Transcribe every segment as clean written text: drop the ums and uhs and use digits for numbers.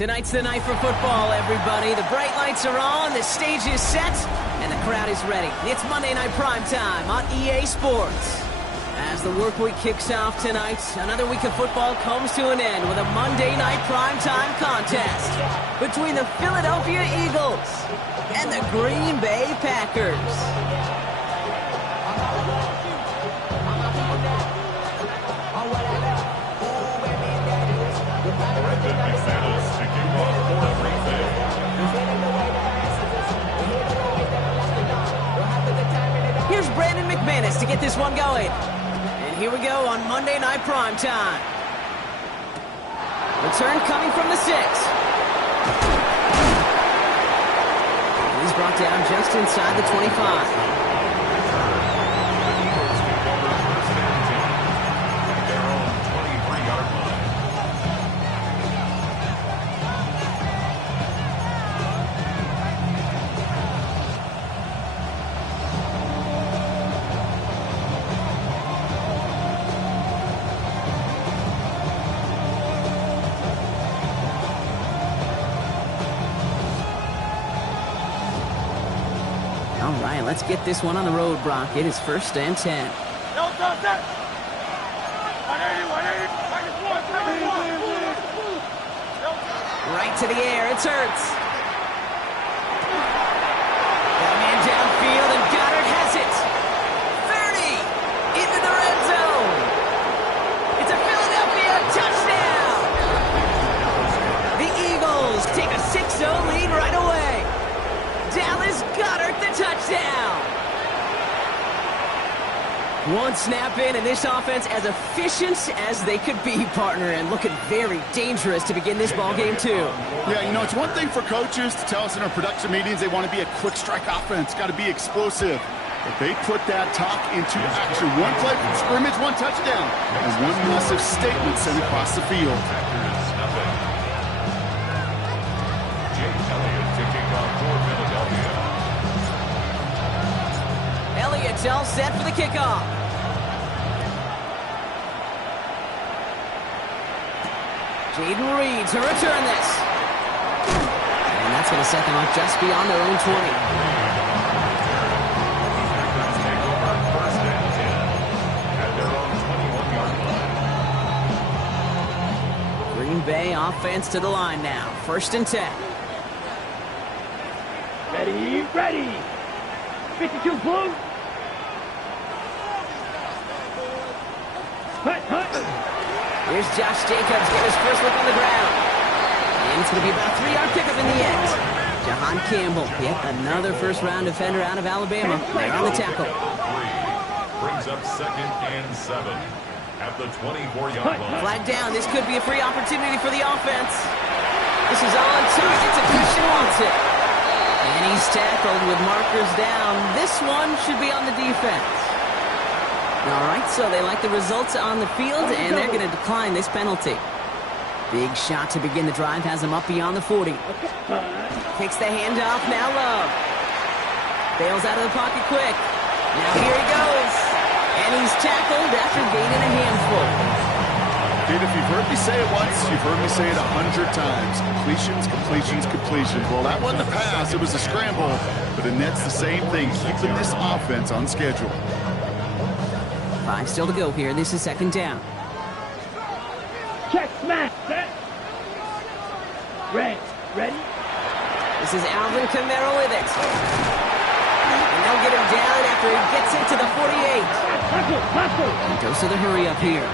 Tonight's the night for football, everybody. The bright lights are on, the stage is set, and the crowd is ready. It's Monday Night Primetime on EA Sports. As the work week kicks off tonight, another week of football comes to an end with a Monday Night Primetime contest between the Philadelphia Eagles and the Green Bay Packers. Here's Brandon McManus to get this one going. And here we go on Monday Night Primetime. Return coming from the 6. He's brought down just inside the 25. All right, let's get this one on the road, Brock. It is 1st and 10. Right to the air, it's Hurts. Got a man downfield, and Goddard has it. 30 into the red zone. It's a Philadelphia touchdown. The Eagles take a 6-0 lead right away. Dallas Goedert, the touchdown. One snap in, and this offense as efficient as they could be, partner, and looking very dangerous to begin this ball game too. Yeah, you know, it's one thing for coaches to tell us in our production meetings they want to be a quick strike offense, got to be explosive. But they put that talk into action. One play from scrimmage, one touchdown, and one massive statement sent across the field. Elliott's all set for the kickoff. Jaden Reed to return this. And that's going to set them up just beyond their own 20. Green Bay offense to the line now. 1st and 10. Ready. 52 blue. Here's Josh Jacobs getting his first look on the ground. And it's going to be about a 3-yard pickup in the end. Jahan Campbell, yet another first-round defender out of Alabama. They're on the tackle. Brings up 2nd and 7 at the 24-yard line. Flag down. This could be a free opportunity for the offense. This is on target to Christian Watson. And he's tackled with markers down. This one should be on the defense. All right, so they like the results on the field, and they're going to decline this penalty. Big shot to begin the drive, has him up beyond the 40. Takes the handoff, now Love. Bails out of the pocket quick. Now here he goes. And he's tackled after gaining a handful. Dude, if you've heard me say it once, you've heard me say it 100 times. Completions. Well, that wasn't a pass, it was a scramble. But it nets the same thing, keeping this offense on schedule. 5 still to go here. This is 2nd down. Check, smash, set. Ready. This is Alvin Kamara with it. And they'll get him down after he gets into the 48. And dose of the hurry up here.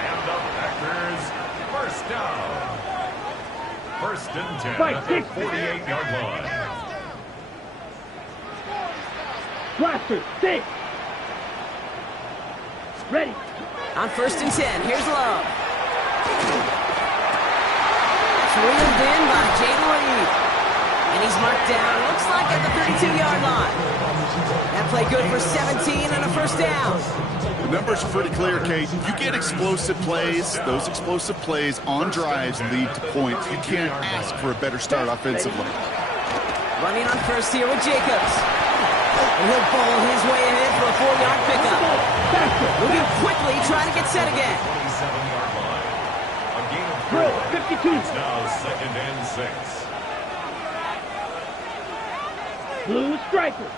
And the Packers, 1st down. 1st and 10 at the 48-yard line. Blaster, 6. Ready. On 1st and 10, here's Love. It's reeled in by Jaden Reed. And he's marked down, looks like at the 32-yard line. That play good for 17 and a 1st down. The numbers are pretty clear, Kate. You get explosive plays, those explosive plays on drives lead to points. You can't ask for a better start offensively. Running on 1st here with Jacobs. And he'll bowl his way ahead for a 4-yard pickup. Moving quickly, trying to get set again. 27-yard line. A gain of Drill 52. It's now 2nd and 6. Blue striker.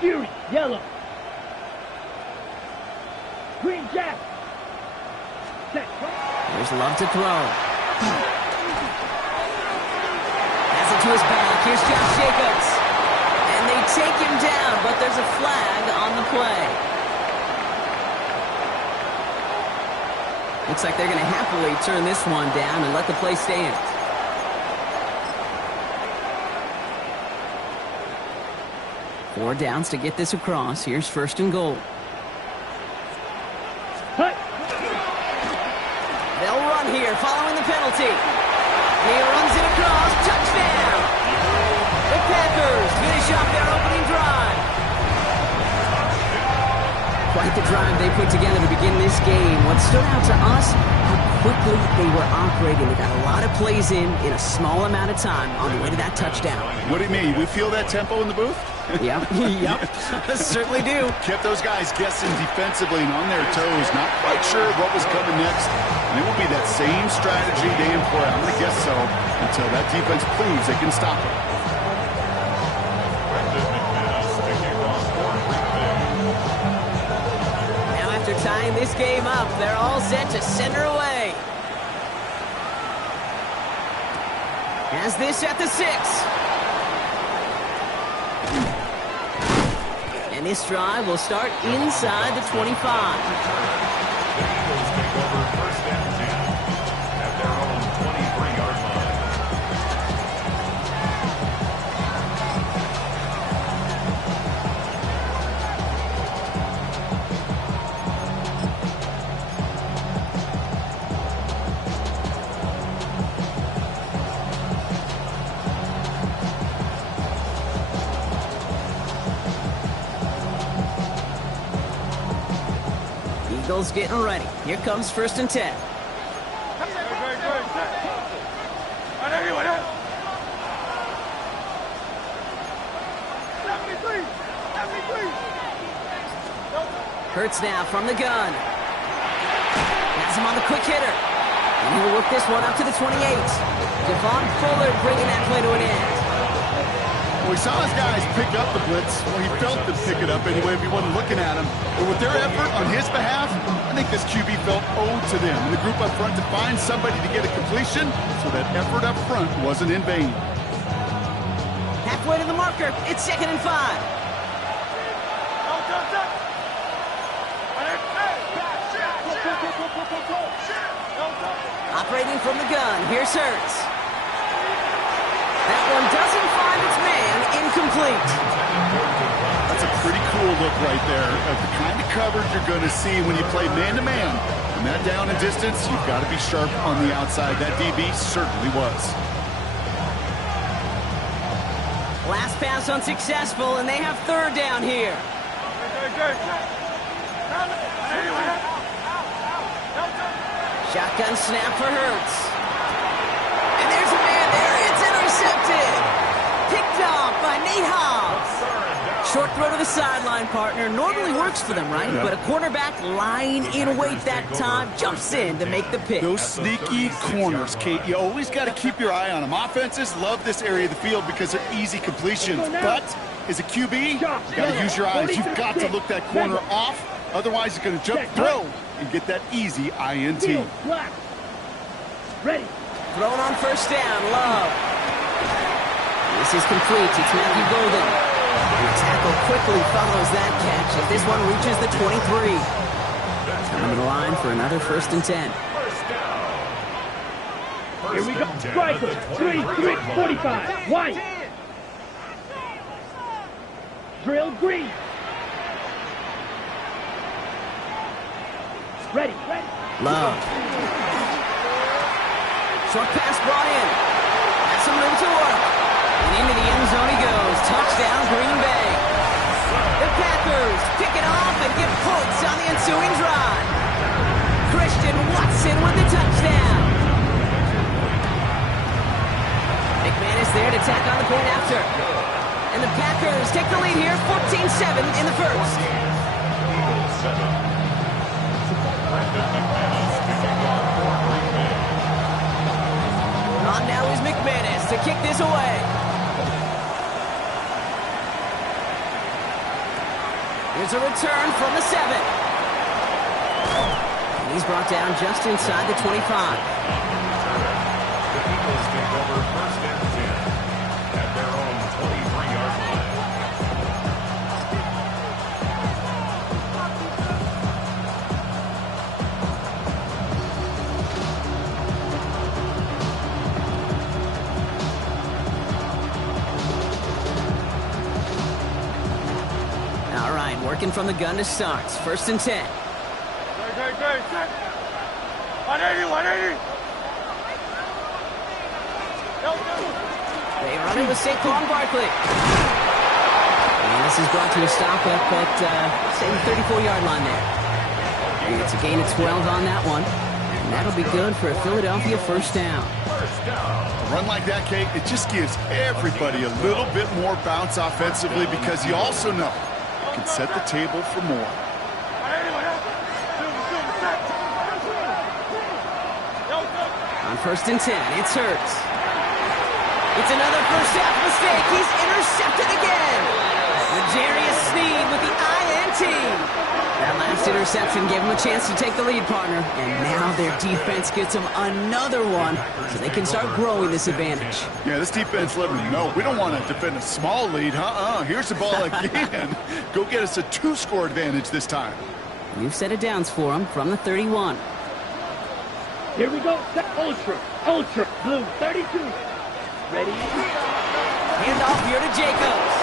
Fury, yellow. Green jack. Set. There's Love to throw. Has it to his back. Here's Josh Jacobs. And they take him down, but there's a flag on the play. Looks like they're going to happily turn this one down and let the play stand. Four downs to get this across. Here's 1st and goal. Hut. They'll run here following the penalty. He runs it across. Touchdown! The Packers finish off their opening drive. Quite the drive they put together to begin this game. What stood out to us, how quickly they were operating. They got a lot of plays in a small amount of time on the way to that touchdown. What do you mean? We feel that tempo in the booth? Yep, certainly do. Kept those guys guessing defensively and on their toes, not quite sure what was coming next. And it will be that same strategy they employ, I'm going to guess so, until that defense proves they can stop it. Now after tying this game up, they're all set to send her away. Has this at the 6. And this drive will start inside the 25. The Eagles take over 1st and 10 at their own 23-yard line. Eagles getting ready. Here comes 1st and 10. Hurts now from the gun. Has him on the quick hitter. And he will work this one up to the 28. Devon Fuller bringing that play to an end. Well, we saw his guys pick up the blitz. Well, he felt them pick it up anyway if he wasn't looking at him. But with their effort on his behalf, I think this QB felt owed to them. And the group up front to find somebody to get a completion, so that effort up front wasn't in vain. Halfway to the marker. It's 2nd and 5. Operating from the gun. Here's Hurts. That one doesn't find its man. Incomplete. That's a pretty cool look right there of the kind of coverage you're going to see when you play man-to-man. From that down and distance, you've got to be sharp on the outside. That DB certainly was. Last pass unsuccessful, and they have 3rd down here. Shotgun snap for Hurts. And there's a man there. It's intercepted. Picked off by Nate Hobbs. Short throw to the sideline, partner. Normally works for them, right? Yeah. But a cornerback lying in wait that time jumps in to make the pick. Those sneaky corners, Kate, you always got to keep your eye on them. Offenses love this area of the field because they're easy completions. But as a QB, you got to use your eyes. You've got to look that corner off. Otherwise, you're going to jump throw and get that easy INT. Ready. Thrown on 1st down, Love. This is complete. It's Matthew Golden. The tackle quickly follows that catch as this one reaches the 23. Coming to the line for another 1st and 10. Here we go. Striker. 3-45. White. Drill green. Ready. Love. Short pass brought in. Has some room to work. And into the end zone he goes. Touchdown, Green Bay. The Packers pick it off and get points on the ensuing drive. Christian Watson with the touchdown. McManus there to tack on the point after. And the Packers take the lead here, 14-7 in the first. Eagles 7. Brandon McManus kicking off for now is McManus to kick this away. Here's a return from the 7. And he's brought down just inside the 25. The Eagles take over 1st and 10 at their own 23-yard line. All right, working from the gun to start. 1st and 10. Great. 180. They run it with Saquon Barkley. And this is brought to a stop up at, say, the 34-yard line there. And it's a gain of 12 on that one. And that'll be good for a Philadelphia 1st down. A run like that, Kate, it just gives everybody a little bit more bounce offensively because you also know you can set the table for more. On 1st and 10, it's Hurts. It's another first half mistake. He's intercepted again. L'Jarius Sneed with the INT. That last interception gave him a chance to take the lead, partner. And now their defense gets them another one so they can start growing this advantage. Yeah, this defense let me know. We don't want to defend a small lead. Here's the ball again. Go get us a 2-score advantage this time. You've set it downs for him from the 31. Here we go. Ultra. Blue, 32. Ready? Handoff here to Jacobs.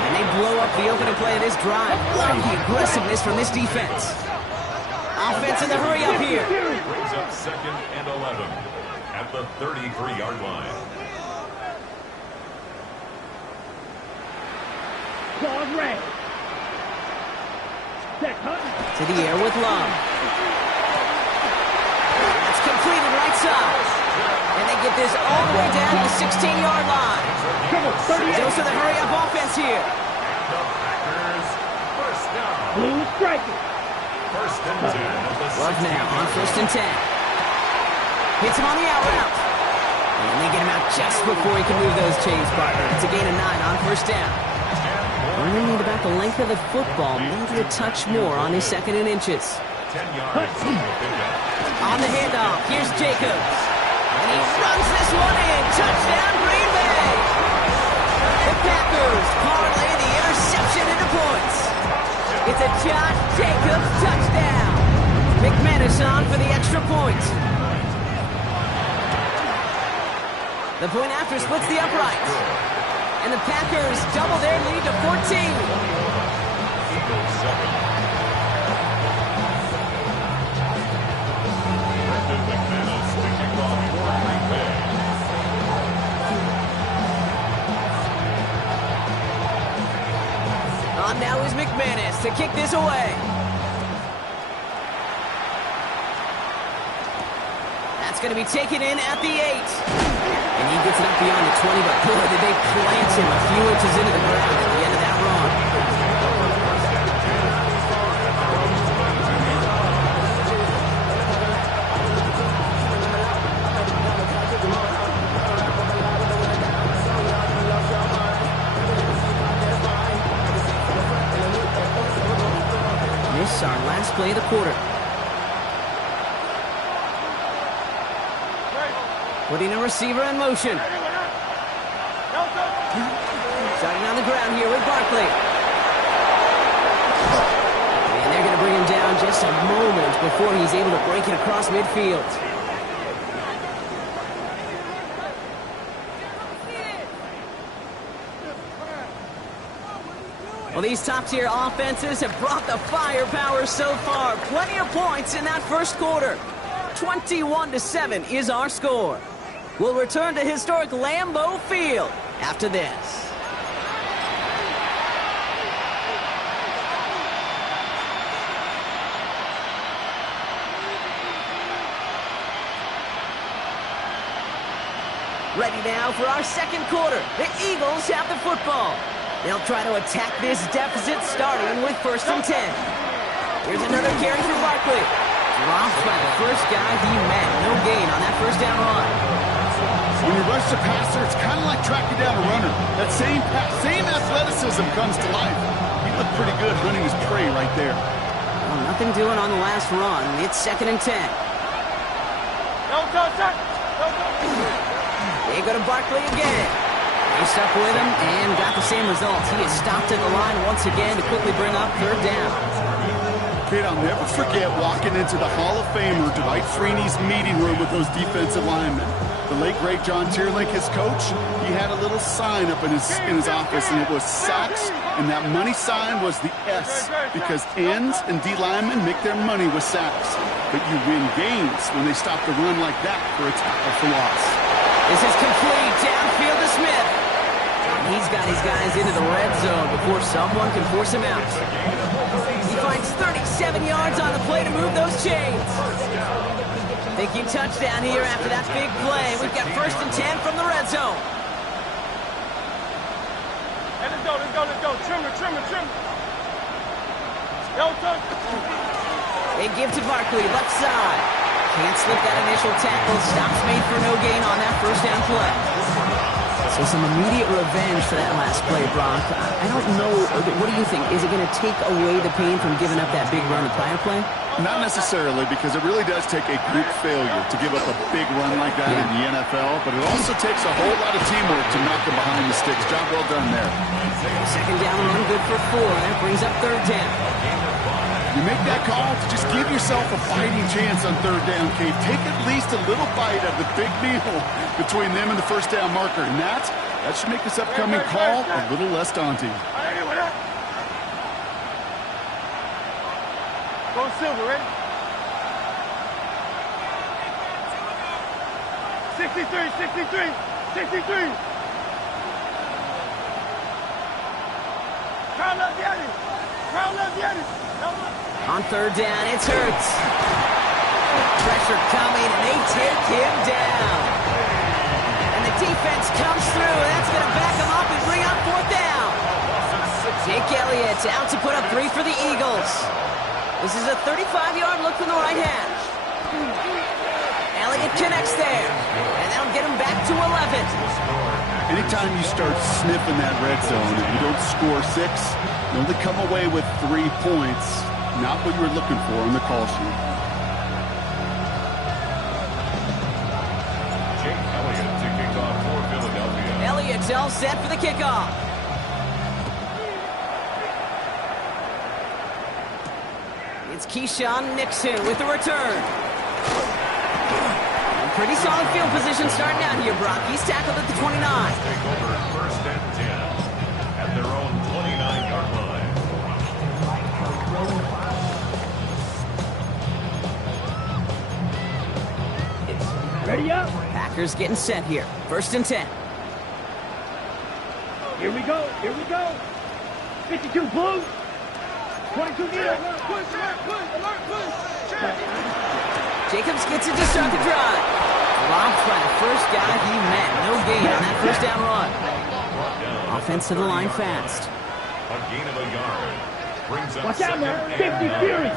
And they blow up the opening play of this drive. Love the aggressiveness from this defense. Offense in the hurry up here. Brings up 2nd and 11 at the 33-yard line. Claws red. Set Hunt. To the air with Love. That's completed right side. And they get this all the way down to the 16-yard line. Come on, 38. Goes to the hurry-up offense here. The Packers 1st down. Blue striker. 1st and 10 at the Love now on 1st and 10. Hits him on the out route. And they get him out just before he can move those chains, partner. It's a gain of 9 on 1st down. Running at about the length of the football, maybe a touch more on his 2nd and inches. 10 yards. On the handoff, here's Jacobs. And he runs this one in. Touchdown, Green Bay. The Packers parlay the interception into points. It's a Josh Jacobs touchdown. McManus on for the extra point. The point after splits the uprights. And the Packers double their lead to 14. Eagles 7. Brendan McManus to kick off for Green Bay. On now is McManus to kick this away. That's going to be taken in at the 8. And he gets it up beyond the 20, but boy, did they plant him a few inches into the ground at the end of that run. This is our last play of the quarter. Putting a receiver in motion. Starting on the ground here with Barkley. And they're going to bring him down just a moment before he's able to break it across midfield. Well, these top-tier offenses have brought the firepower so far. Plenty of points in that first quarter. 21-7 is our score. We'll return to historic Lambeau Field after this. Ready now for our second quarter. The Eagles have the football. They'll try to attack this deficit starting with 1st and 10. Here's another carry for Barkley. Dropped by the first guy he met. No gain on that 1st down run. When you rush the passer, it's kind of like tracking down a runner. That same athleticism comes to life. He looked pretty good hunting his prey right there. Well, nothing doing on the last run. It's 2nd and 10. They go to Barkley again. They stuck with him and got the same results. He is stopped at the line once again to quickly bring up 3rd down. Kid, I'll never forget walking into the Hall of Famer Dwight Freeney's meeting room with those defensive linemen. The late, great John Tierlink, his coach, he had a little sign up in his office, and it was sacks, and that money sign was the S, because ends and D linemen make their money with sacks. But you win games when they stop the run like that for a tackle for loss. This is complete. Downfield to Smith. He's got his guys into the red zone before someone can force him out. He finds 37 yards on the play to move those chains. Thinking touchdown here after that big play. We've got 1st and 10 from the red zone. Hey, let's go. Trim it. Yo, touch. They give to Barkley, left side. Can't slip that initial tackle. Stops made for no gain on that 1st down play. So some immediate revenge for that last play, Brock. I don't know. What do you think? Is it going to take away the pain from giving up that big run the prior play? Not necessarily, because it really does take a group failure to give up a big run like that in the NFL, but it also takes a whole lot of teamwork to knock them behind the sticks. Job well done there. 2nd down run, good for 4. That brings up 3rd down. You make that call to just give yourself a fighting chance on 3rd down, Kate. Take at least a little bite of the big meal between them and the 1st down marker, and that should make this upcoming call a little less daunting. Go Silver, ready? 63. Crown left the Eddie. On 3rd down, it's Hurts. Pressure coming, and they take him down. And the defense comes through. That's going to back him up and bring up 4th down. Jake Elliott out to put up 3 for the Eagles. This is a 35-yard look from the right hash. Elliott connects there, and that'll get him back to 11. Anytime you start sniffing that red zone, if you don't score 6, you only come away with 3 points. Not what you were looking for on the call sheet. Jake Elliott to kick off for Philadelphia. Elliott's all set for the kickoff. It's Keyshawn Nixon with the return. Pretty solid field position starting out here, Brock. He's tackled at the 29. Take over 1st and 10 at their own 29-yard line. Ready up. Packers getting set here. 1st and 10. Here we go. 52 blue. 22 needle. Push. Jacobs gets it to start the drive. Robbed by the first guy he met. No gain on that 1st down run. Offense to the line fast. A gain of a yard. Brings up Watch out, 2nd man. and 50 9. Fury.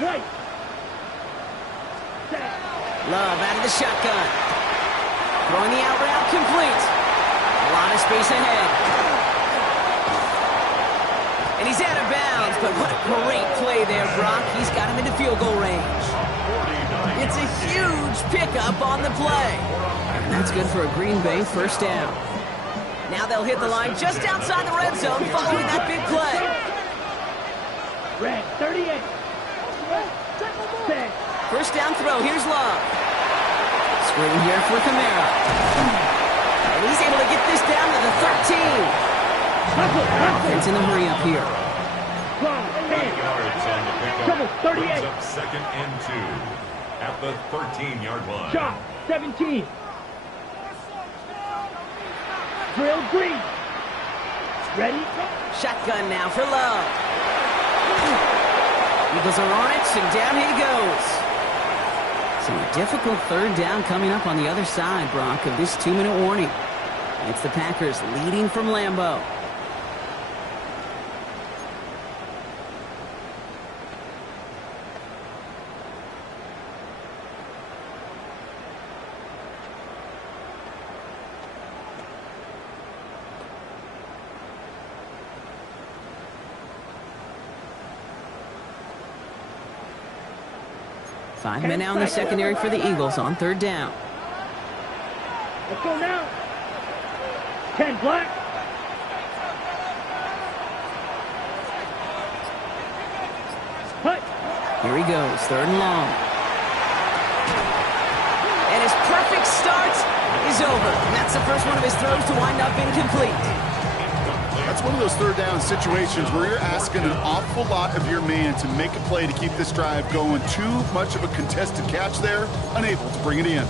Right. Love out of the shotgun. Throwing the out route complete. A lot of space ahead. And he's out of bounds, but what a great play there, Brock. He's got him into field goal range. It's a huge pickup on the play. And that's good for a Green Bay 1st down. Now they'll hit the line just outside the red zone following that big play. Red, 38. 1st down throw. Here's Love. Screen here for Kamara. And he's able to get this down to the 13. Offense in the hurry up here. 8 yards on the pickup. 38. Brings up 2nd and 2 at the 13-yard line. Shot, 17. Drill green. Ready? Shotgun now for Love. Eagles are on it, and down he goes. So a difficult 3rd down coming up on the other side, Brock, of this 2-minute warning. It's the Packers leading from Lambeau. 5 men now in the secondary for the Eagles on 3rd down. Let's go now. 10 black. Hut. Here he goes, 3rd and long. And his perfect start is over. That's the first one of his throws to wind up incomplete. That's one of those 3rd down situations where you're asking an awful lot of your man to make a play to keep this drive going. Too much of a contested catch there, unable to bring it in.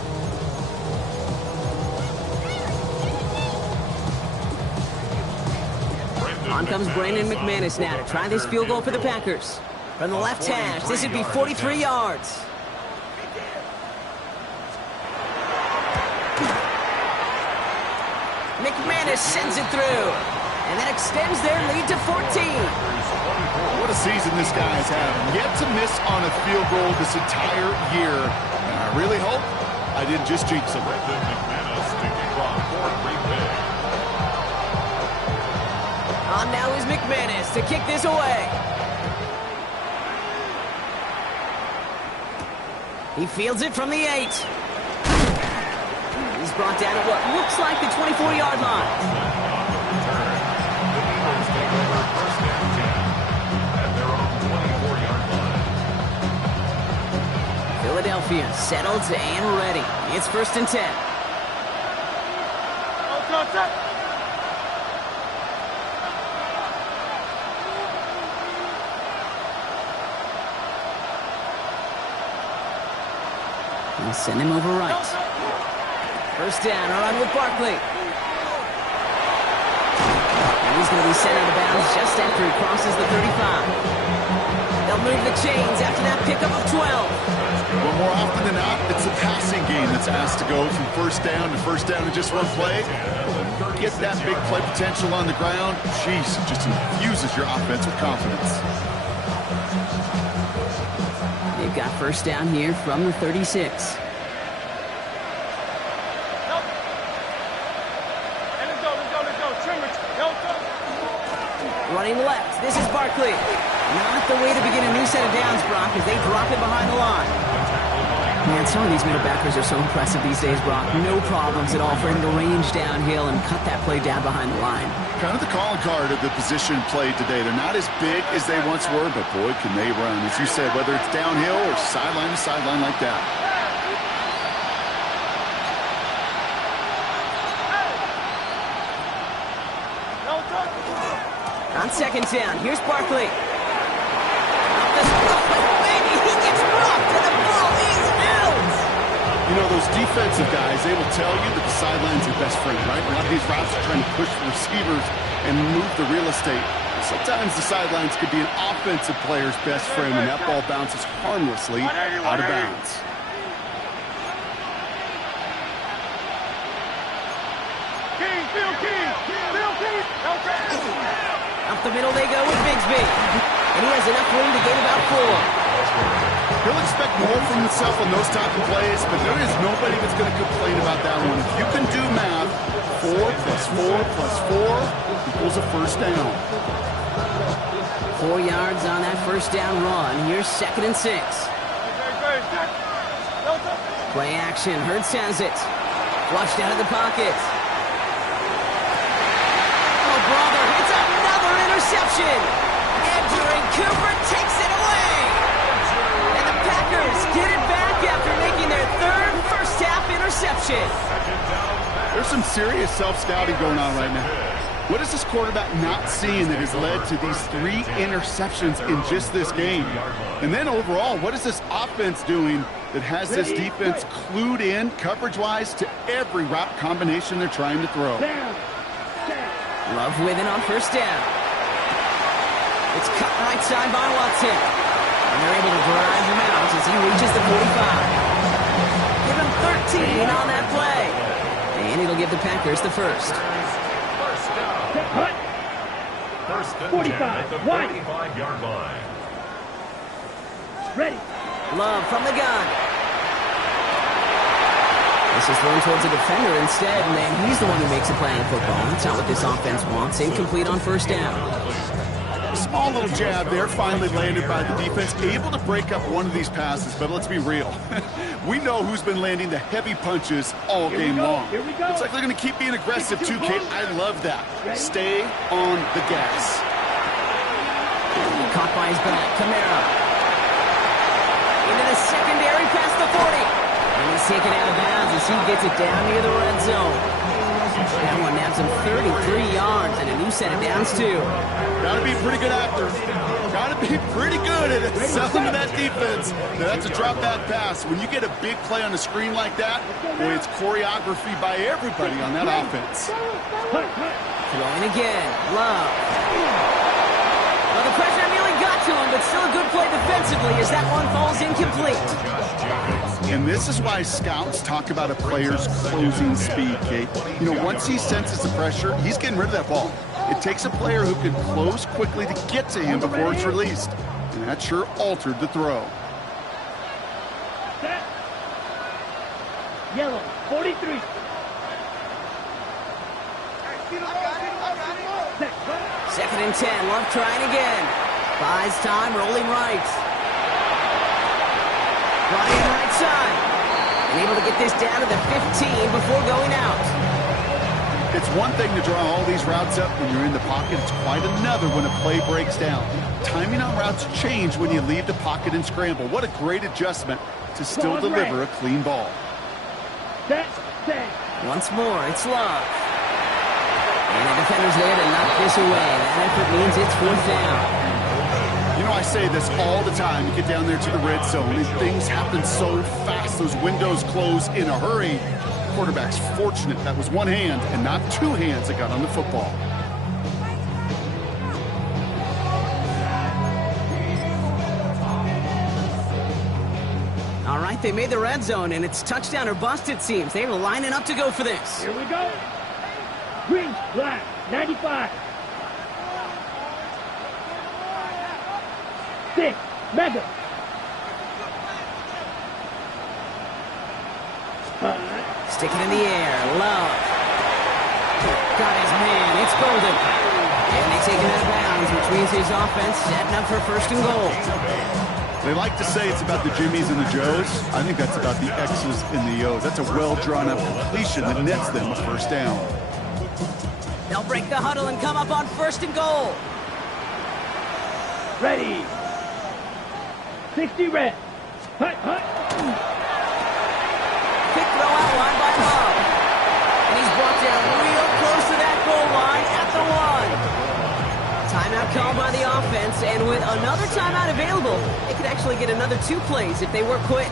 On comes Brandon McManus now to try this field goal for the Packers. From the left hash, this would be 43 yards. McManus sends it through. And that extends their lead to 14. What a season this guy has had. Yet to miss on a field goal this entire year. And I really hope I didn't just jinx him. On now is McManus to kick this away. He fields it from the 8. He's brought down at what looks like the 24-yard line. Philadelphia settled and ready. It's 1st and 10. He'll send him over right. 1st down, a run with Barkley. And he's going to be sent out of bounds just after he crosses the 35. They'll move the chains after that pickup of 12. Well, more often than not, it's the passing game that's asked to go from 1st down to 1st down in just one play. Get that big play potential on the ground. Jeez, it just infuses your offense with confidence. They've got 1st down here from the 36. Running left, this is Barkley. Not the way to begin a new set of downs, Brock, as they drop it behind the line. Man, some of these middle backers are so impressive these days, Brock. No problems at all for him to range downhill and cut that play down behind the line. Kind of the calling card of the position played today. They're not as big as they once were, but boy, can they run. As you said, whether it's downhill or sideline to sideline like that. On 2nd down, here's Barkley. Baby, he gets rocked and the ball is out. You know, those defensive guys, they will tell you that the sideline's your best friend, right? A lot of these routes are trying to push the receivers and move the real estate. Sometimes the sidelines could be an offensive player's best friend when that ball bounces harmlessly out of bounds. Up the middle they go with Bigsby. And he has enough room to gain about 4. He'll expect more from himself on those type of plays, but there is nobody that's going to complain about that one. If you can do math, 4 plus 4 plus 4 equals a 1st down. 4 yards on that 1st down run. Here's 2nd and 6. Play action. Hurts has it. Flushed out of the pocket. Oh, brother, it's another interception. And Cooper takes it away. And the Packers get it back after making their 3rd first-half interception. There's some serious self-scouting going on right now. What is this quarterback not seeing that has led to these 3 interceptions in just this game? And then overall, what is this offense doing that has this defense clued in coverage-wise to every route combination they're trying to throw? Love with it on 1st down. It's cut right side by Watson. And they're able to drive him out as he reaches the 45. Give him 13 on that play. And it'll give the Packers the 1st. Cut. 45. At the 45-yard line. Ready. Love from the gun. This is thrown towards a defender instead, and then he's the one who makes a play in football. That's not what this offense wants. Incomplete on 1st down. Small little jab there, finally landed by the defense. Able to break up one of these passes, but let's be real. We know who's been landing the heavy punches all game long. Here we go. Looks like they're going to keep being aggressive too, Kate. I love that. Stay on the gas. Caught by his back, Kamara. Into the secondary past the 40. And he's taken out of bounds as he gets it down near the red zone. That one nabs him 33 yards and a new set of downs, too. Gotta be a pretty good actor. Gotta be pretty good at selling to that defense. Now, that's a drop-back pass. When you get a big play on the screen like that, boy, it's choreography by everybody on that offense. Throwing again. Love. Well, the pressure nearly got to him, but still a good play defensively as that one falls incomplete. And this is why scouts talk about a player's closing speed, Kate. You know, once he senses the pressure, he's getting rid of that ball. It takes a player who can close quickly to get to him before it's released. And that sure altered the throw. Set. Yellow, 43. Second and 10. Love trying again. Buys time, rolling right. Running right side. And able to get this down to the 15 before going out. It's one thing to draw all these routes up when you're in the pocket. It's quite another when a play breaks down. Timing on routes change when you leave the pocket and scramble. What a great adjustment to still deliver a clean ball. Set. Once more, it's Love. And the defender's there to knock this away. That effort means it's fourth down. You know, I say this all the time. You get down there to the red zone, and things happen so fast. Those windows close in a hurry. Quarterback's fortunate that was one hand and not two hands that got on the football. All right, they made the red zone, and it's touchdown or bust, it seems. They were lining up to go for this. Here we go. Green, black, 95. 6, mega. 5. Stick it in the air. Love. Got his man. It's Golden. And they take it out of bounds, which means his offense setting up for first and goal. They like to say it's about the Jimmies and the Joes. I think that's about the X's and the O's. That's a well-drawn-up completion that nets them a first down. They'll break the huddle and come up on first and goal. Ready. 60 red. Hut. Quick throw out line by Love. And he's brought down real close to that goal line at the 1. Timeout called by the offense, and with another timeout available, they could actually get another 2 plays if they work quick.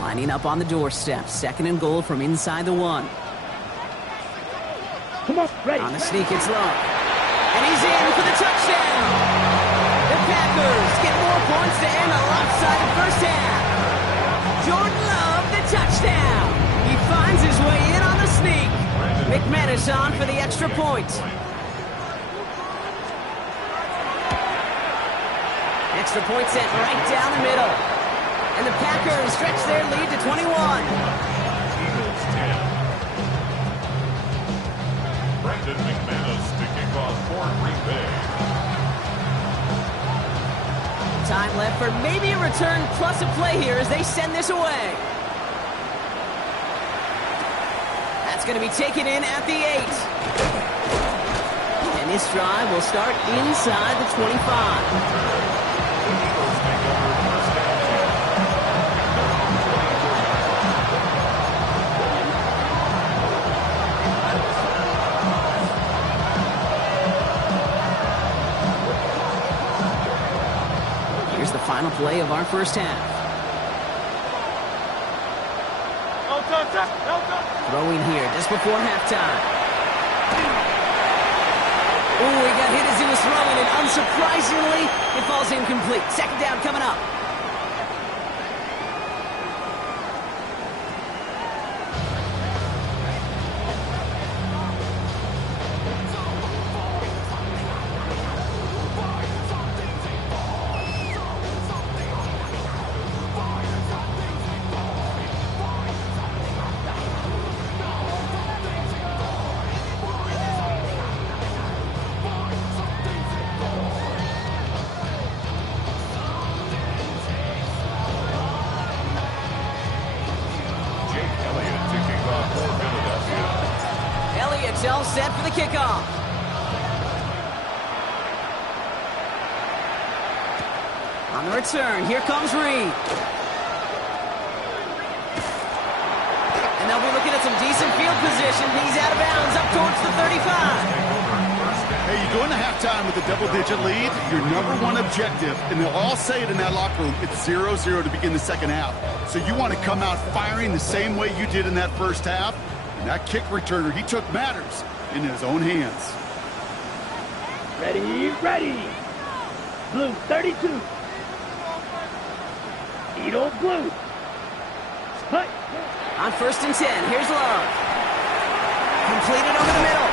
Lining up on the doorstep. Second and goal from inside the 1. Come on, ready. On the sneak, it's Love. And he's in for the touchdown. The Packers get more points to end a lopsided first half. Jordan Love, the touchdown. He finds his way in on the sneak. McManus on for the extra point. Extra point sent right down the middle. And the Packers stretch their lead to 21. Eagles 10. Brandon McManus to kick off for Green Bay. Time left for maybe a return plus a play here as they send this away. That's going to be taken in at the 8. And this drive will start inside the 25. Here's the final play of our first half. Throwing here just before halftime. Ooh, he got hit as he was throwing, and unsurprisingly, it falls incomplete. Second down coming up. all set for the kickoff. On the return, here comes Reed. And they'll be looking at some decent field position. He's out of bounds up towards the 35. Hey, you go into halftime with a double-digit lead, your number one objective, and they'll all say it in that locker room, it's 0-0 to begin the second half. So you want to come out firing the same way you did in that first half. And that kick returner, he took matters in his own hands. Ready, ready. Blue, 32. Eagle, blue. Hut. On 1st and 10, here's Love. Completed over the middle.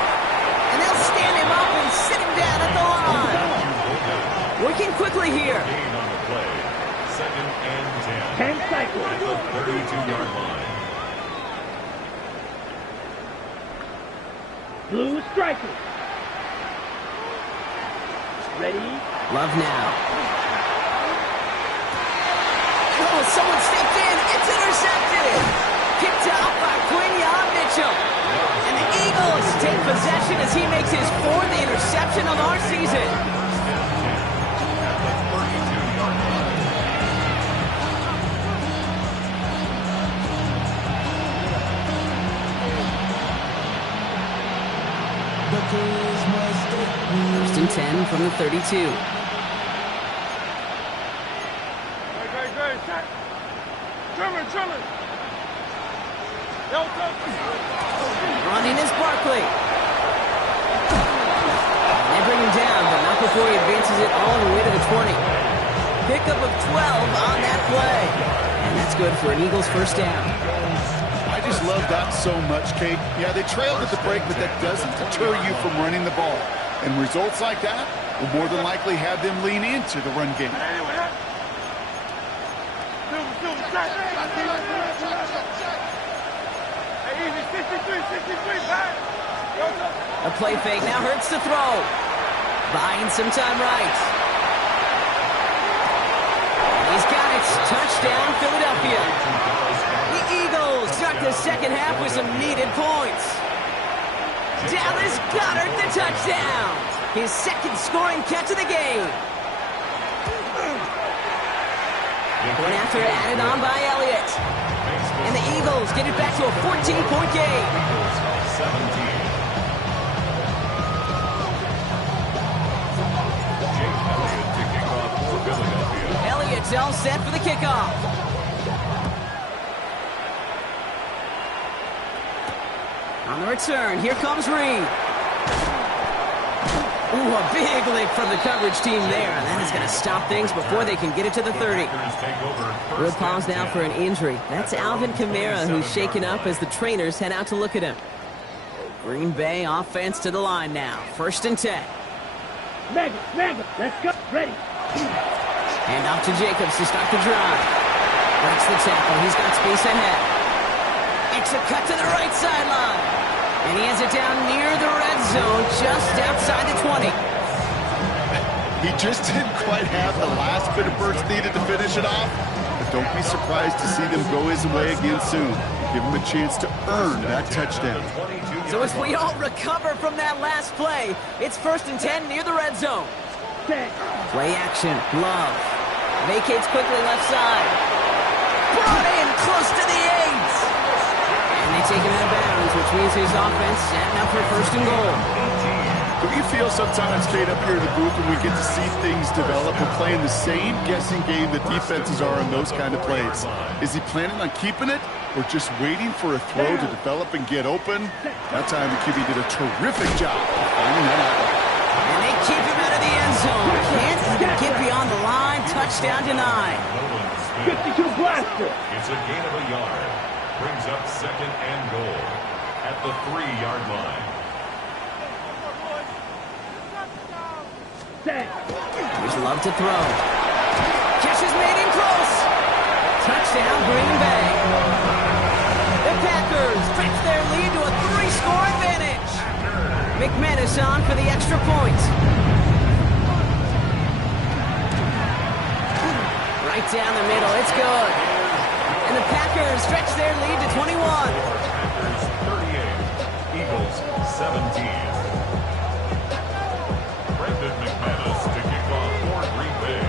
And they'll stand him up and sit him down at the line. Working quickly here. Gain on the play. 2nd and 10. 10 cycles. At the 32-yard line. Blue strikers. Ready. Love now. Oh, someone stepped in. It's intercepted. Picked up by Quinion Mitchell. And the Eagles take possession as he makes his 4th interception of our season. At the 32-yard line. First and 10 from the 32. Running is Barkley. They bring him down, but not before he advances it all the way to the 20. Pickup of 12 on that play. And that's good for an Eagles first down. I just love that so much, Kate. Yeah, they trailed at the break, but that doesn't deter you from running the ball. And results like that will more than likely have them lean into the run game. A play fake now hurts to throw. Buying some time right. And he's got it. Touchdown, Philadelphia. The Eagles start the second half with some needed points. Dallas Goedert the touchdown. His 2nd scoring catch of the game. One after added on by Elliott. And the Eagles get it back to a 14-point game. 17. Jake Elliott to kick off for Philadelphia. Elliott's all set for the kickoff. On the return, here comes Reed. Ooh, a big lick from the coverage team there. And that is going to stop things before they can get it to the 30. We'll pause now for an injury. That's Alvin Kamara, who's shaken up as the trainers head out to look at him. Green Bay offense to the line now. 1st and 10. Mega, let's go. Ready. Hand off to Jacobs to start the drive. Breaks the tackle. He's got space ahead. It's a cut to the right sideline. And he has it down near the red zone, just outside the 20. He just didn't quite have the last bit of burst needed to finish it off. But don't be surprised to see them go his way again soon. Give him a chance to earn that touchdown. So as we all recover from that last play, it's 1st and 10 near the red zone. Play action, Love. Vacates quickly left side. Brought in close to the 8. And they take him out of bounds, which means his offense setting up for 1st and goal. Don't you feel sometimes, Kate, up here in the booth when we get to see things develop, we're playing the same guessing game that defenses are on those kind of plays? Is he planning on keeping it or just waiting for a throw to develop and get open? That time the QB did a terrific job of finding that out. And they keep him out of the end zone. Can't even get beyond the line. Touchdown denied. 52 blaster. It's a gain of a yard. Brings up 2nd and goal at the 3-yard line. Here's Love to throw. Catch is made in close. Touchdown, Green Bay. The Packers stretch their lead to a 3-score advantage. McManus on for the extra point. Right down the middle, it's good. And the Packers stretch their lead to 21. Packers 38, Eagles Eagles 17. Brendan McManus to kick off for Green Bay.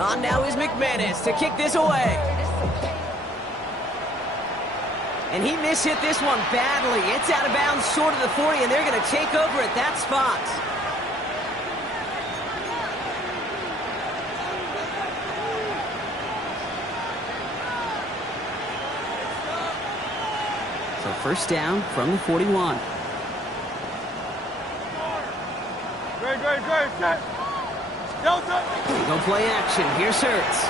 On now is McManus to kick this away. And he mishit this one badly. It's out of bounds short of the 40, and they're going to take over at that spot. So first down from the 41. Great, set. Delta. We go play action. Here's Hurts.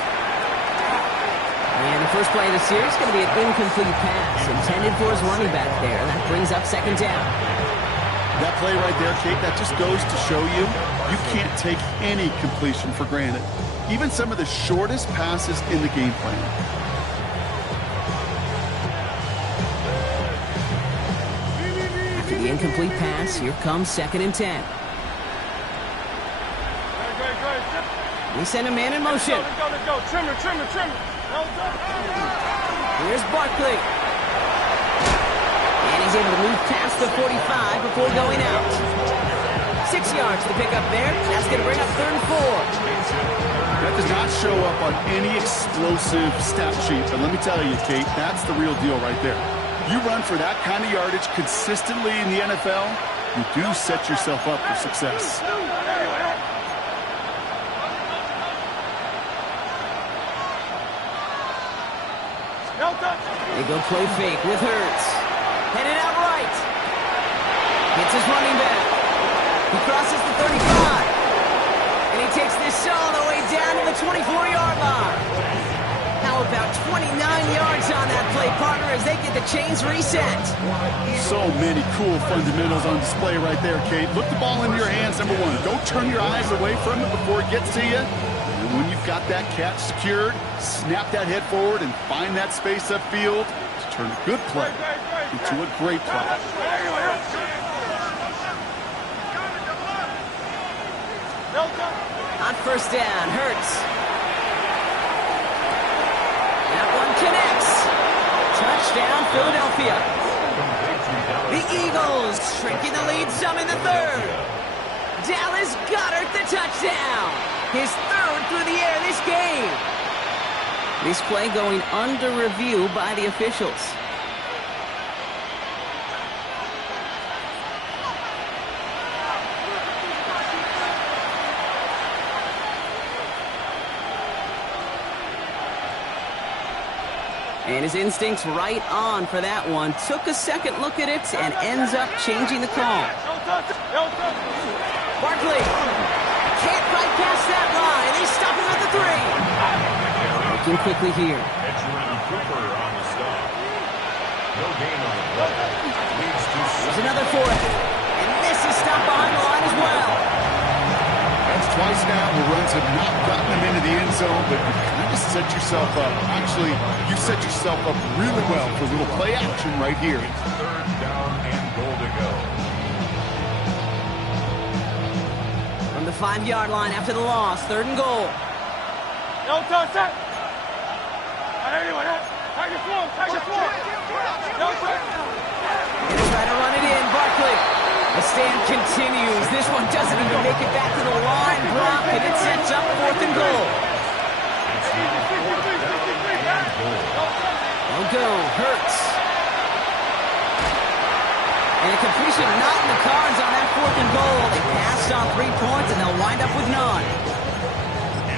And the first play of the series is going to be an incomplete pass intended for his running back there. And that brings up second down. That play right there, Kate, that just goes to show you, you can't take any completion for granted. Even some of the shortest passes in the game plan. After the incomplete pass, here comes second and 10. We send a man in motion. Let's go. Trimmer. Here's Barkley. And he's able to move past the 45 before going out. 6 yards to pick up there. That's going to bring up third and 4. That does not show up on any explosive stat sheet, but let me tell you, Kate, that's the real deal right there. You run for that kind of yardage consistently in the NFL, you do set yourself up for success. They go play fake with Hurts. Headed out right. Hits his running back. He crosses the 35. And he takes this all the way down to the 24-yard line. How about 29 yards on that play, partner, as they get the chains reset. So many cool fundamentals on display right there, Kate. Look the ball into your hands, number one. Don't turn your eyes away from it before it gets to you. And when you've got that catch secured, snap that head forward and find that space upfield to turn a good play into a great play. On first down, Hurts. That one connects. Touchdown, Philadelphia. The Eagles shrinking the lead some in the third. Dallas Goedert the touchdown. His third through the air this game. This play going under review by the officials. And his instincts right on for that one. Took a second look at it and ends up changing the call. Barkley can't quite pass that line. They stop him at the 3. Looking quickly here. Edgerrin Cooper on the stop. No gain on the play. Leads to There's another fourth. And this is stopped behind the line as well. That's twice now where runs have not gotten them into the end zone, but you kind of set yourself up. Actually, you set yourself up really well for a little play action right here. third down and goal to go. From the 5-yard line after the loss, third and goal. And he's trying to run it in, Barkley. The stand continues. This one doesn't even make it back to the line. Block, and it sets up fourth and goal. They'll go, Hurts. And a completion not in the cards on that fourth and goal. They passed on 3 points, and they'll wind up with none.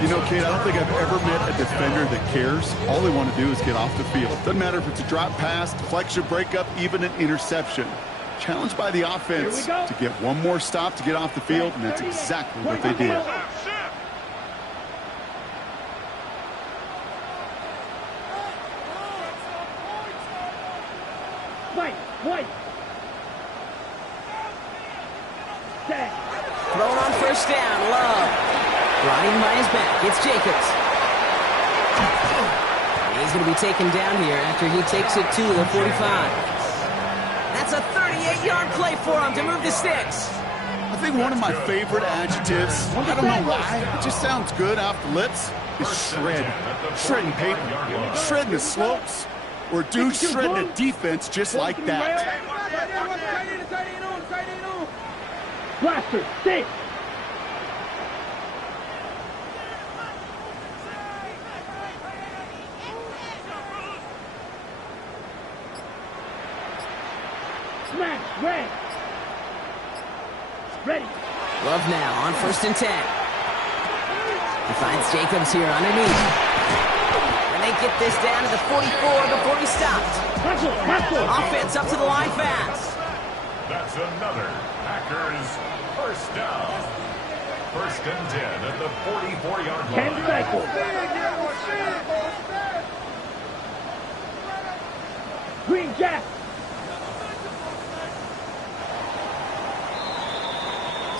You know, Kate, I don't think I've ever met a defender that cares. All they want to do is get off the field. Doesn't matter if it's a drop pass, deflection, breakup, even an interception. Challenged by the offense to get one more stop to get off the field, and that's exactly what they did. White. Thrown on first down, Love. Riding by his back, it's Jacobs. He's going to be taken down here after he takes it to the 45. That's a 38-yard play for him to move the sticks. I think one of my favorite adjectives, I don't know why, it just sounds good off the lips, is shred. Shredding paper, shredding the slopes, or dude shredding a defense just like that. Blaster, stay. Smash, red. Ready. Love now on 1st and 10. He finds Jacobs here underneath. And they get this down to the 44 before he stopped. Offense up to the line fast. That's another Packers first down. 1st and 10 at the 44-yard line. 10 cycles. Green Jack.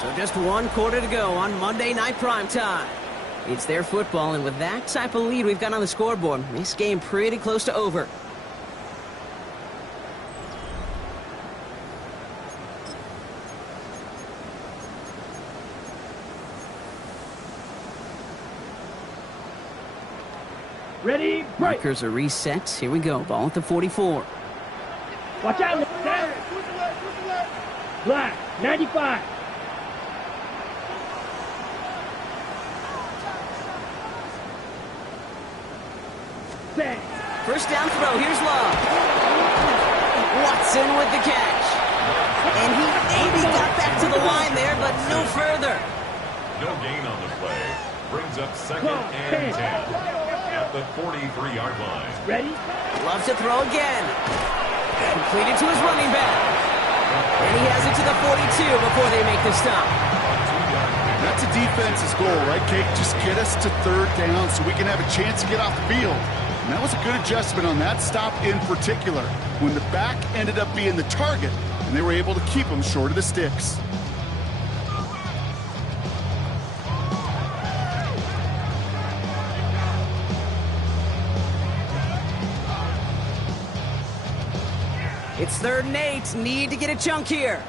So just 1 quarter to go on Monday Night Primetime. It's their football, and with that type of lead we've got on the scoreboard, this game pretty close to over. Ready, break. Markers are reset. Here we go. Ball at the 44. Watch out. Black, 95. Bang. First down throw. Here's Love. Watson with the catch. And he maybe got back to the line there, but no further. No gain on the play. Brings up 2nd and 10 at the 43-yard line. Ready? Loves to throw again. Completed to his running back. And he has it to the 42 before they make the stop. That's a defense's goal, right, Kate? Just get us to 3rd down so we can have a chance to get off the field. And that was a good adjustment on that stop in particular, when the back ended up being the target, and they were able to keep him short of the sticks. It's 3rd and 8. Need to get a chunk here.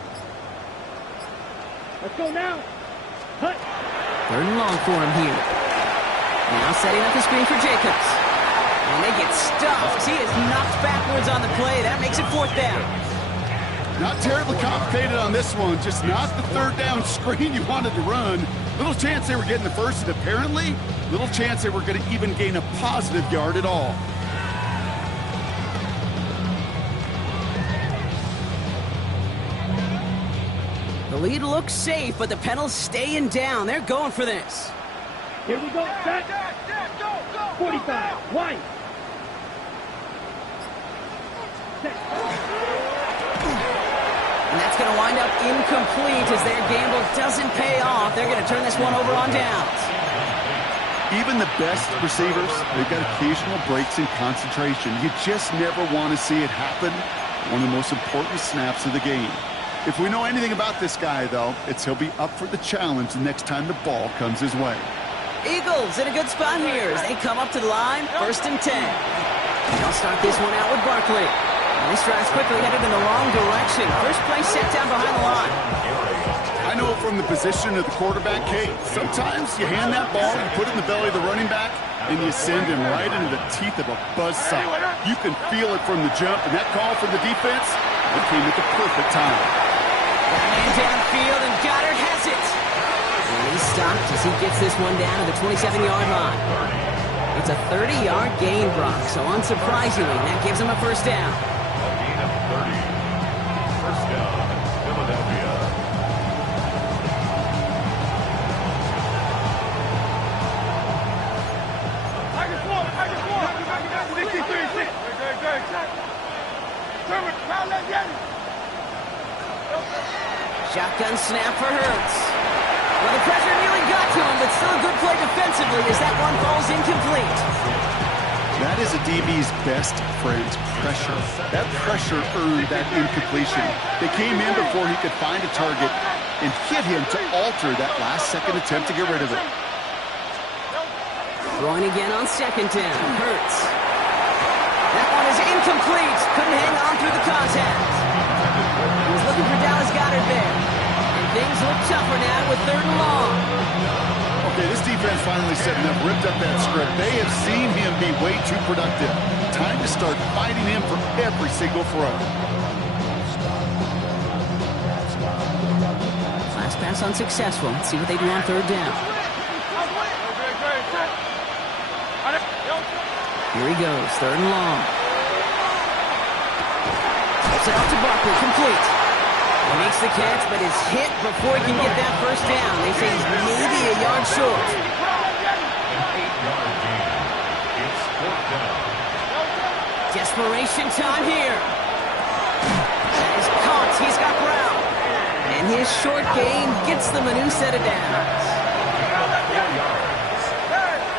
Let's go now. Hut. 3rd and long for him here. Now setting up the screen for Jacobs. And they get stuffed. He is knocked backwards on the play. That makes it 4th down. Not terribly complicated on this one. Just not the 3rd down screen you wanted to run. Little chance they were getting the first, and apparently, little chance they were going to even gain a positive yard at all. The lead looks safe, but the Penals staying down. They're going for this. Here we go. Set. 45. Wide. Set. And that's going to wind up incomplete as their gamble doesn't pay off. They're going to turn this one over on downs. Even the best receivers, they've got occasional breaks in concentration. You just never want to see it happen. One of the most important snaps of the game. If we know anything about this guy, though, it's he'll be up for the challenge the next time the ball comes his way. Eagles in a good spot here as they come up to the line. 1st and 10. They'll start this one out with Barkley. And this drive's quickly headed in the wrong direction. First play set down behind the line. I know from the position of the quarterback, Kate, sometimes you hand that ball, you put it in the belly of the running back, and you send him right into the teeth of a buzzsaw. You can feel it from the jump, and that call from the defense, it came at the perfect time. Man downfield, and Goddard has it. And he's stopped as he gets this one down to the 27-yard line. It's a 30-yard gain, Brock, so unsurprisingly, that gives him a 1st down. A gain of 30. 1st down, Philadelphia. Shotgun snap for Hurts. Well, the pressure nearly got to him, but still a good play defensively as that one falls incomplete. That is a DB's best friend, pressure. That pressure earned that incompletion. They came in before he could find a target and hit him to alter that last-second attempt to get rid of it. Throwing again on 2nd down. Hurts. one is incomplete. Couldn't hang on through the contact. He was looking for Dallas Goedert there. And things look tougher now with 3rd and long. Okay, this defense finally setting up, ripped up that script. They have seen him be way too productive. Time to start fighting him for every single throw. Last pass unsuccessful. Let's see what they do on 3rd down. Here he goes, 3rd and long. Gets it off to Barkley, complete. He makes the catch, but is hit before he can get that 1st down. They say he's maybe a yard short. An 8-yard gain. It's 4th down. Desperation time here. That is caught. He's got Brown. And his short gain gets them a new set of downs. 4 yards.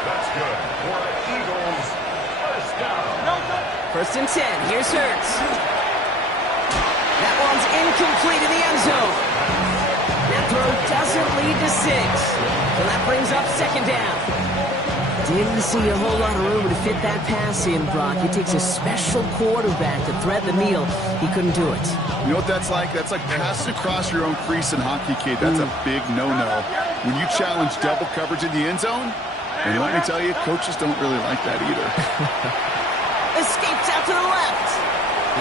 That's good for the Eagles. 1st down. 1st and 10. Here's Hurts. That one's incomplete in the end zone. That throw doesn't lead to 6. So that brings up 2nd down. Didn't see a whole lot of room to fit that pass in, Brock. It takes a special quarterback to thread the needle. He couldn't do it. You know what that's like? That's like passing across your own crease in hockey, kid. That's a big no-no. When you challenge double coverage in the end zone, and let me tell you, coaches don't really like that either. Escapes out to the left.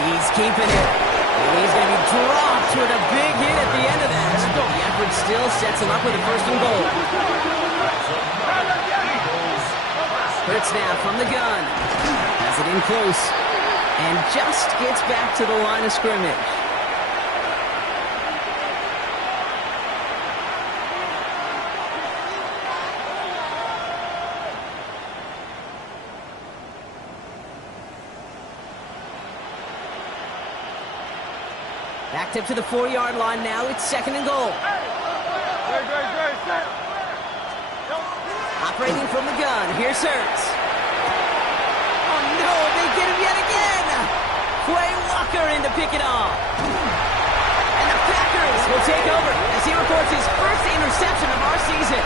He's keeping it. And he's going to be dropped with a big hit at the end of that. The effort still sets him up with a 1st and goal. Hurts now from the gun. Has it in close. And just gets back to the line of scrimmage. Backed up to the 4-yard line now. It's 2nd and goal. Operating from the gun. Here's Hurts. Oh, no. They get him yet again. Quay Walker in to pick it off. And the Packers will take over as he records his 1st interception of our season.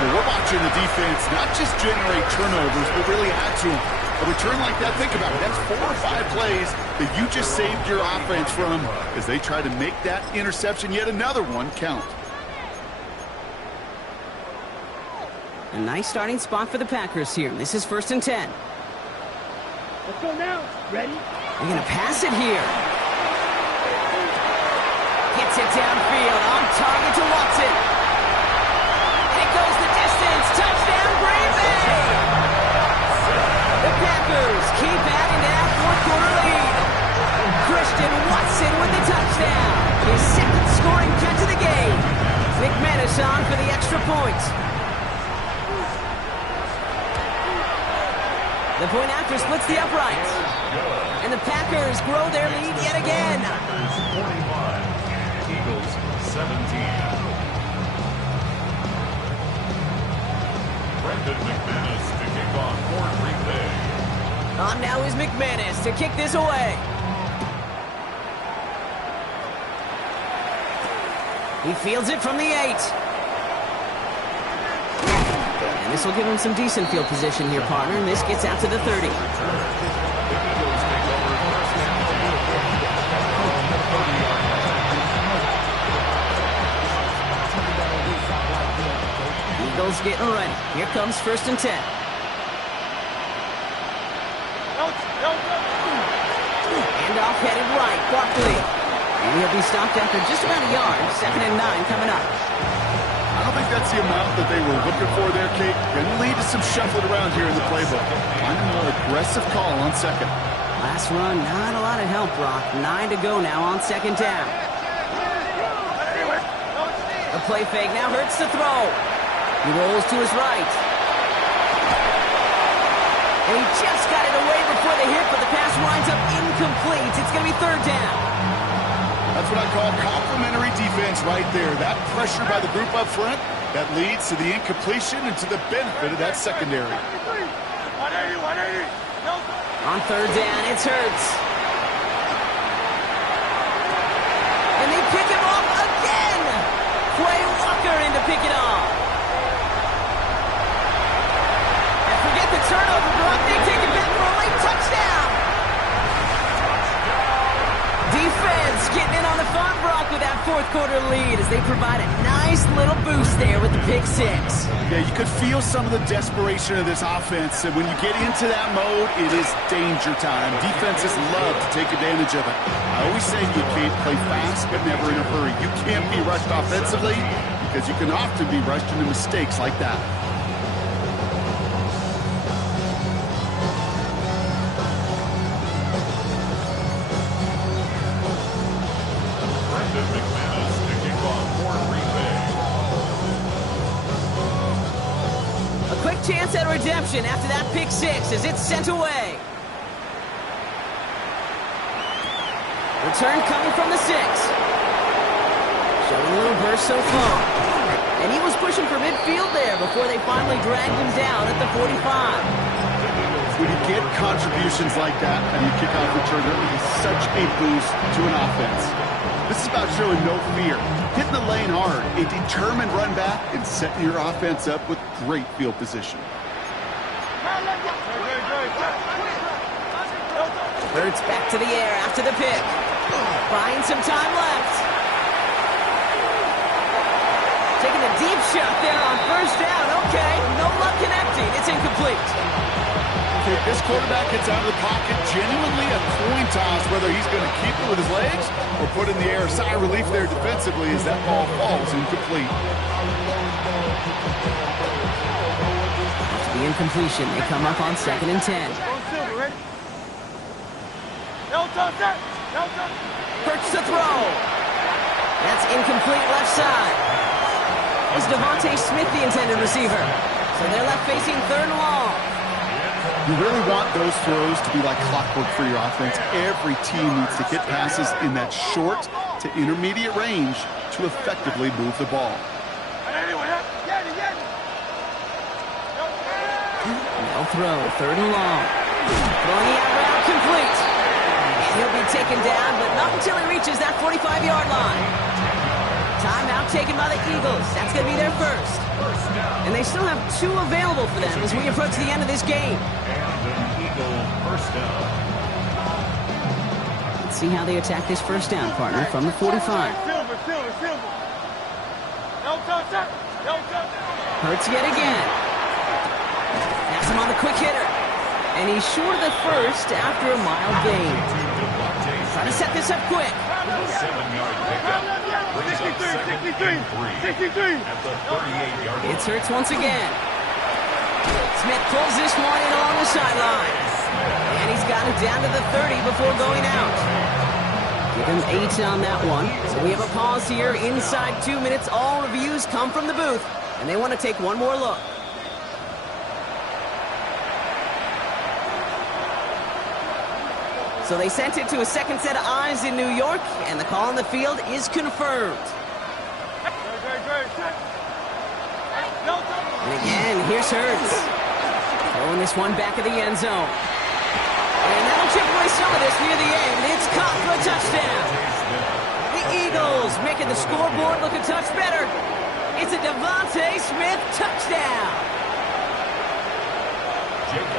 Well, we're watching the defense not just generate turnovers, but really add to them. A return like that, think about it. That's 4 or 5 plays that you just saved your offense from as they try to make that interception, yet another one, count. A nice starting spot for the Packers here. This is 1st and 10. Let's go now. Ready? They're going to pass it here. Gets it downfield. On target to Watson. And it goes the distance. Touchdown, Green Bay! The Packers keep adding to that 4th-quarter lead. Christian Watson with the touchdown. His 2nd scoring catch of the game. McManus on for the extra point. The point after splits the uprights. And the Packers grow their lead yet again. Packers 41, Eagles 17. Brendan McManus to kick off for Green Bay. On now is McManus to kick this away. He fields it from the 8. And this will give him some decent field position here, partner. And this gets out to the 30. Eagles getting ready. Here comes 1st and 10. Handoff headed right. Barkley. And he'll be stopped after just about a yard. 2nd and 9 coming up. I don't think that's the amount that they were looking for there, Kate. Going to lead to some shuffling around here in the playbook. Find a more aggressive call on 2nd. Last run, not a lot of help, Brock. 9 to go now on 2nd down. A play fake now Hurts to throw. He rolls to his right. And he just got it away before the hit, but the pass winds up incomplete. It's going to be 3rd down. That's what I call complimentary defense right there. That pressure by the group up front, that leads to the incompletion and to the benefit of that secondary. On 3rd down, it's Hurts. And they pick him off again. Quay Walker in to pick it off. And forget the turnover, Brock. They take it back for a late touchdown. four-quarter lead as they provide a nice little boost there with the pick six. Yeah, you could feel some of the desperation of this offense, and when you get into that mode, it is danger time. Defenses love to take advantage of it. I always say you can't play fast, but never in a hurry. You can't be rushed offensively because you can often be rushed into mistakes like that. Chance at redemption after that pick six as it's sent away. Return coming from the six. Showing a little burst so far. And he was pushing for midfield there before they finally dragged him down at the 45. When you get contributions like that and you kick off returner, it is such a boost to an offense. This is about showing no fear, hitting the lane hard, a determined run back, and setting your offense up with great field position. Hurts back to the air after the pick. Buying some time left. Taking a deep shot there on first down. Okay, no luck connecting. It's incomplete. If this quarterback gets out of the pocket, genuinely a coin toss whether he's going to keep it with his legs or put it in the air. Sigh of relief there defensively as that ball falls incomplete. After the incompletion, they come up on 2nd and 10. Hurts to throw. That's incomplete left side. Is Devontae Smith the intended receiver? So they're left facing 3rd and long. You really want those throws to be like clockwork for your offense. Every team needs to get passes in that short to intermediate range to effectively move the ball. No throw, 3rd and long. Throwing the out route complete. And he'll be taken down, but not until he reaches that 45-yard line. Timeout taken by the Eagles. That's going to be their first. And they still have 2 available for them as we approach the end of this game. Let's see how they attack this first down, partner, from the 45. Hurts yet again. Has him on the quick hitter. And he's short of the first after a mild gain. Trying to set this up quick. 7-yard pickup. 63. At the 38-yard line. It's Hurts once again. Smith pulls this one in along the sideline. And he's got it down to the 30 before going out. Give him 8 on that one. So we have a pause here inside 2 minutes. All reviews come from the booth. And they want to take one more look. So they sent it to a second set of eyes in New York, and the call on the field is confirmed. And again, here's Hurts. Throwing this one back of the end zone. And that'll chip away some of this near the end. It's caught for a touchdown. The Eagles making the scoreboard look a touch better. It's a Devontae Smith touchdown.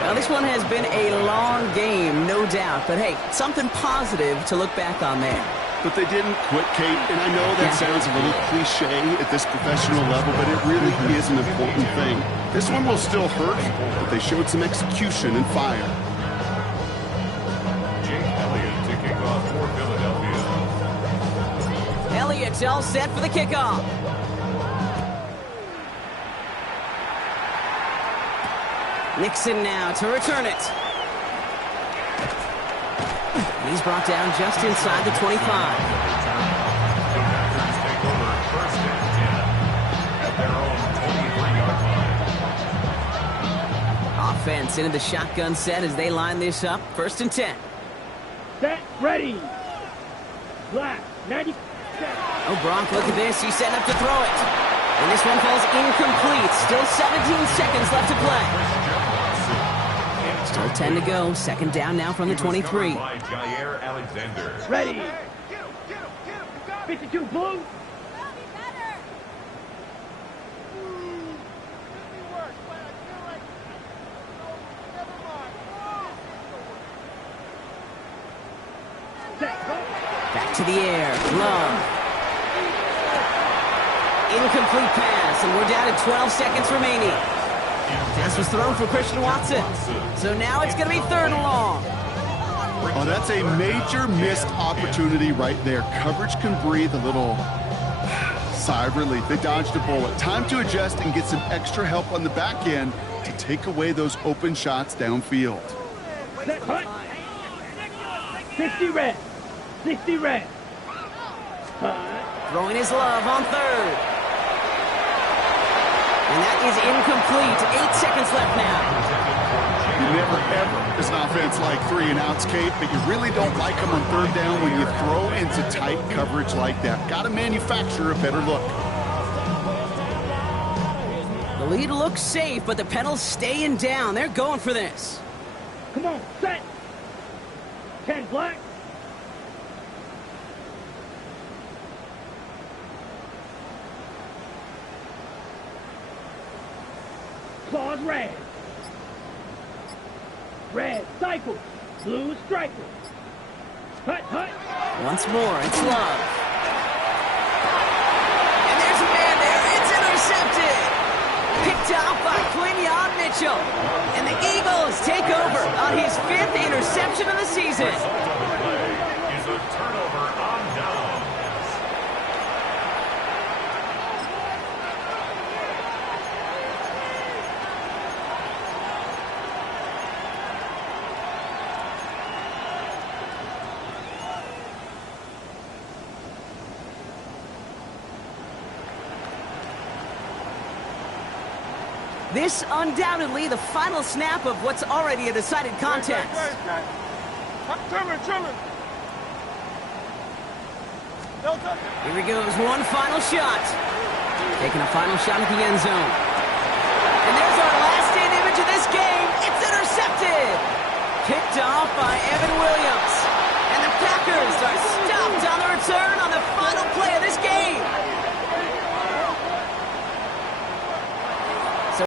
Now, this one has been a long game, no doubt. But, hey, something positive to look back on there. But they didn't quit, Kate. And I know that sounds a little cliche at this professional level, but it really is an important thing. This one will still hurt, but they showed some execution and fire. Jake Elliott to kick off for Philadelphia. Elliott's all set for the kickoff. Nixon now to return it. And he's brought down just inside the 25. Packers take over 1st and 10 at their own 23-yard line. Offense into the shotgun set as they line this up. 1st and 10. Set, ready. Black, 90. Oh, Gronk, look at this. He's setting up to throw it. And this one falls incomplete. Still 17 seconds left to play. Still 10 to go. 2nd down now from the 23. By Jair Alexander. Ready. 52 blue. Back to the air. Love. Incomplete pass, and we're down to 12 seconds remaining. Pass was thrown for Christian Watson. So now it's going to be 3rd and long. Oh, that's a major missed opportunity right there. Coverage can breathe a little sigh of relief. They dodged a bullet. Time to adjust and get some extra help on the back end to take away those open shots downfield. Set, hut. 60 red. 60 red. Throwing his love on 3rd. And that is incomplete. 8 seconds left now. You never, ever, as an offense, like 3-and-outs, Kate, but you really don't like them on 3rd down when you throw into tight coverage like that. Got to manufacture a better look. The lead looks safe, but the Pedals staying down. They're going for this. Come on, set. 10 black. Claws red. Red cycle. Blue striker. Hut, hut. Once more, it's Love. And there's a man there. It's intercepted. Picked off by Quinyon Mitchell. And the Eagles take over on his 5th interception of the season. Result of the play is a turnover on downs. This undoubtedly the final snap of what's already a decided contest. Here he goes, one final shot. Taking a final shot at the end zone. And there's our last stand image of this game. It's intercepted. Picked off by Evan Williams. And the Packers are stopped on the return on the